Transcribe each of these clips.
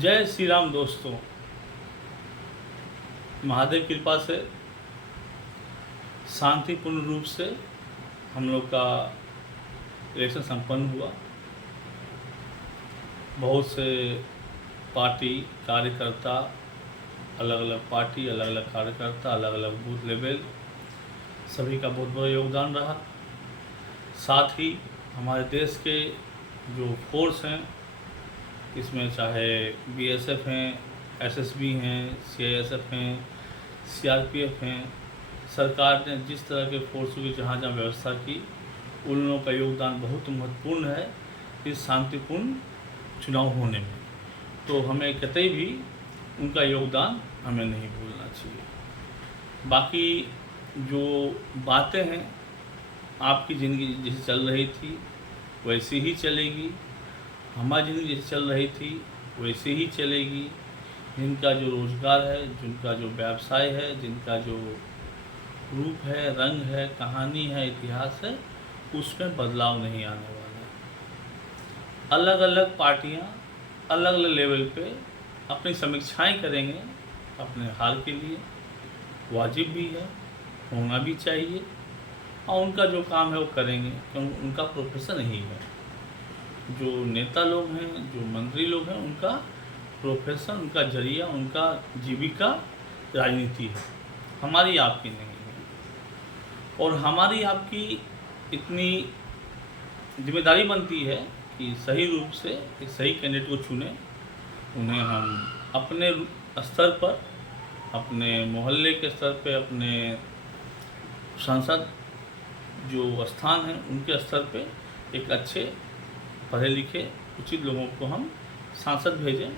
जय श्री राम दोस्तों। महादेव कृपा से शांतिपूर्ण रूप से हम लोग का इलेक्शन संपन्न हुआ। बहुत से पार्टी कार्यकर्ता, अलग अलग पार्टी, अलग अलग कार्यकर्ता, अलग अलग बूथ लेवल, सभी का बहुत बड़ा योगदान रहा। साथ ही हमारे देश के जो फोर्स हैं, इसमें चाहे बीएसएफ हैं, एसएसबी हैं, सीआईएसएफ हैं, सीआरपीएफ हैं, सरकार ने जिस तरह के फोर्सों की जहाँ जहाँ व्यवस्था की, उन लोगों का योगदान बहुत महत्वपूर्ण है इस शांतिपूर्ण चुनाव होने में। तो हमें कतई भी उनका योगदान हमें नहीं भूलना चाहिए। बाकी जो बातें हैं, आपकी ज़िंदगी जैसे चल रही थी वैसी ही चलेगी, हमारी ज़िंदगी जैसे चल रही थी वैसे ही चलेगी। जिनका जो रोज़गार है, जिनका जो व्यवसाय है, जिनका जो रूप है, रंग है, कहानी है, इतिहास है, उसमें बदलाव नहीं आने वाला है। अलग अलग पार्टियां अलग अलग लेवल पे अपनी समीक्षाएं करेंगे, अपने हाल के लिए वाजिब भी है, होना भी चाहिए, और उनका जो काम है वो करेंगे क्योंकि उनका प्रोफेशन यही है। जो नेता लोग हैं, जो मंत्री लोग हैं, उनका प्रोफेशन, उनका जरिया, उनका जीविका राजनीति है, हमारी आपकी नहीं है। और हमारी आपकी इतनी जिम्मेदारी बनती है कि सही रूप से एक सही कैंडिडेट को चुने, उन्हें हम अपने स्तर पर, अपने मोहल्ले के स्तर पे, अपने सांसद जो स्थान हैं उनके स्तर पे एक अच्छे पढ़े लिखे उचित लोगों को हम सांसद भेजें।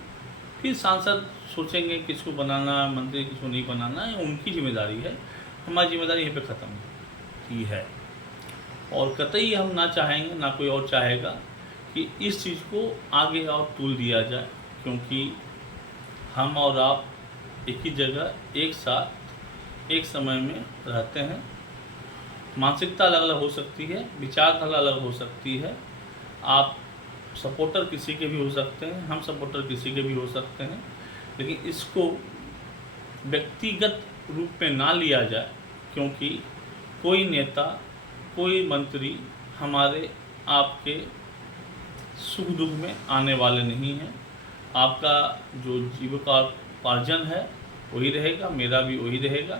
फिर सांसद सोचेंगे किसको बनाना, मंत्री किसको नहीं बनाना, ये उनकी जिम्मेदारी है। हमारी जिम्मेदारी यहीं पे ख़त्म की है। और कतई हम ना चाहेंगे, ना कोई और चाहेगा कि इस चीज़ को आगे और तूल दिया जाए, क्योंकि हम और आप एक ही जगह एक साथ एक समय में रहते हैं। मानसिकता अलग अलग हो सकती है, विचारधारा अलग हो सकती है। आप सपोर्टर किसी के भी हो सकते हैं, हम सपोर्टर किसी के भी हो सकते हैं, लेकिन इसको व्यक्तिगत रूप में ना लिया जाए, क्योंकि कोई नेता, कोई मंत्री हमारे आपके सुख दुख में आने वाले नहीं हैं। आपका जो जीविकोपार्जन है वही रहेगा, मेरा भी वही रहेगा।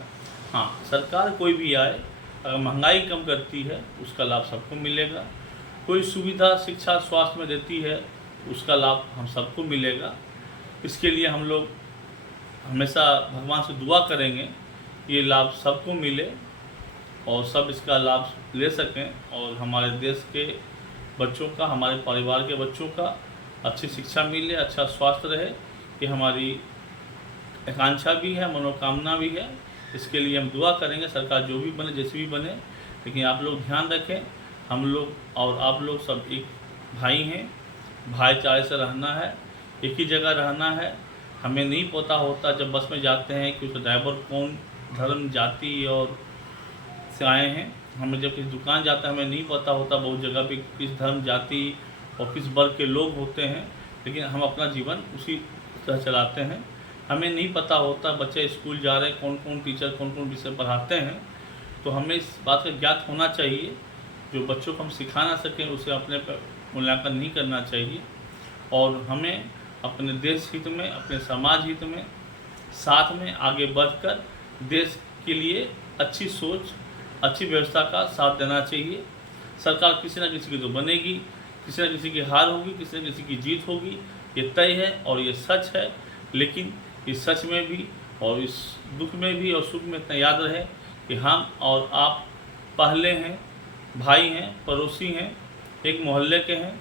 हाँ, सरकार कोई भी आए, अगर महंगाई कम करती है उसका लाभ सबको मिलेगा। कोई सुविधा शिक्षा स्वास्थ्य में देती है उसका लाभ हम सबको मिलेगा। इसके लिए हम लोग हमेशा भगवान से दुआ करेंगे ये लाभ सबको मिले और सब इसका लाभ ले सकें, और हमारे देश के बच्चों का, हमारे परिवार के बच्चों का अच्छी शिक्षा मिले, अच्छा स्वास्थ्य रहे। ये हमारी आकांक्षा भी है, मनोकामना भी है। इसके लिए हम दुआ करेंगे, सरकार जो भी बने, जैसे भी बने। लेकिन आप लोग ध्यान रखें, हम लोग और आप लोग सब एक भाई हैं, भाईचारे से रहना है, एक ही जगह रहना है। हमें नहीं पता होता जब बस में जाते हैं कि उसका ड्राइवर कौन धर्म, जाति और से आए हैं। हमें जब किसी दुकान जाता है हमें नहीं पता होता बहुत जगह पे किस धर्म, जाति और किस वर्ग के लोग होते हैं, लेकिन हम अपना जीवन उसी तरह चलाते हैं। हमें नहीं पता होता बच्चे स्कूल जा रहे हैं कौन कौन टीचर कौन कौन विषय पढ़ाते हैं, तो हमें इस बात का ज्ञात होना चाहिए। जो बच्चों को हम सिखा ना सकें उसे अपने पर मूल्यांकन नहीं करना चाहिए। और हमें अपने देश हित में, अपने समाज हित में साथ में आगे बढ़कर देश के लिए अच्छी सोच, अच्छी व्यवस्था का साथ देना चाहिए। सरकार किसी न किसी की तो बनेगी, किसी न किसी की हार होगी, किसी न किसी की जीत होगी, ये तय है और ये सच है। लेकिन इस सच में भी और इस दुख में भी और सुख में इतना याद रहे कि हम और आप पहले हैं, भाई हैं, पड़ोसी हैं, एक मोहल्ले के हैं,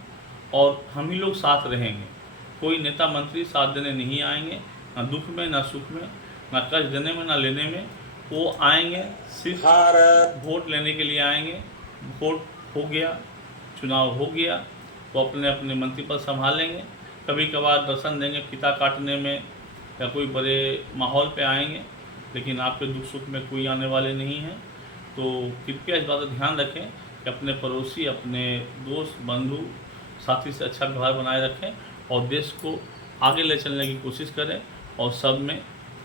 और हम ही लोग साथ रहेंगे। कोई नेता मंत्री साथ देने नहीं आएंगे, ना दुख में, ना सुख में, ना कर्ज देने में, ना लेने में। वो आएंगे सिर्फ वोट लेने के लिए आएंगे। वोट हो गया, चुनाव हो गया, वो अपने अपने मंत्री पद संभालेंगे। कभी कभार दर्शन देंगे फीता काटने में या कोई बड़े माहौल पे आएंगे, लेकिन आपके दुख सुख में कोई आने वाले नहीं हैं। तो कृपया इस बात का ध्यान रखें कि अपने पड़ोसी, अपने दोस्त, बंधु, साथी से अच्छा व्यवहार बनाए रखें और देश को आगे ले चलने की कोशिश करें और सब में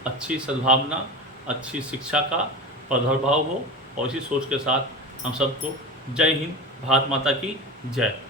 अच्छी सद्भावना, अच्छी शिक्षा का प्रादुर्भाव हो और इसी सोच के साथ हम सबको जय हिंद, भारत माता की जय।